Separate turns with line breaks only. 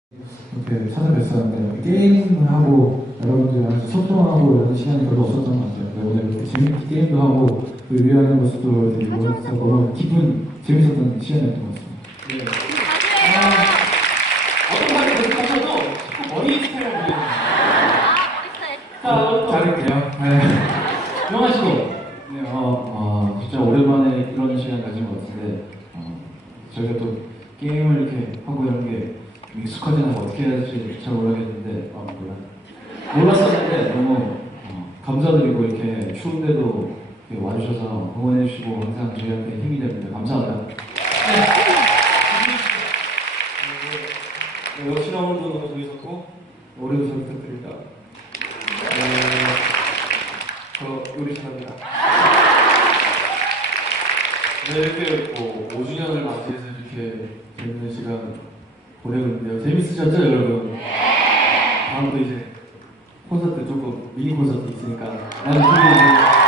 이렇게 찾아뵀었는데 게임을 하고 여러분들이랑 소통하고 이런 시간이 별로 없었던 것 같아요. 오늘 이렇게 재밌게 게임도 하고 리뷰하는 모습도 되게 보면서 너무 재밌었던 시간이었던 것 같습니다.
네. 어떤 말을 계속하셔도 자꾸 머리 스타일을 보여주세요. 자,
잘할게요. 네.
영화 씨도.
네, 진짜 오랜만에 이런 시간 가진 것 같은데 저희가 또 게임을 이렇게 하고 이런 게 익숙하지 않아서 어떻게 해야 될지 잘 모르겠는데 몰랐었는데 너무 감사드리고 이렇게 추운데도 이렇게 와주셔서 응원해주시고 항상 저희한테 힘이 됩니다. 감사합니다.
네, 역시나 오늘도 너무 재밌었고 올해도 잘 부탁드립니다. 저 요리 잘합니다.
네, 이렇게 5주년을 맞이해서 이렇게 재밌는 시간 보내고 있는데요. 재밌으셨죠, 여러분? 다음도 이제 콘서트 조금 미니 콘서트 있으니까 많은 기대해 주세요.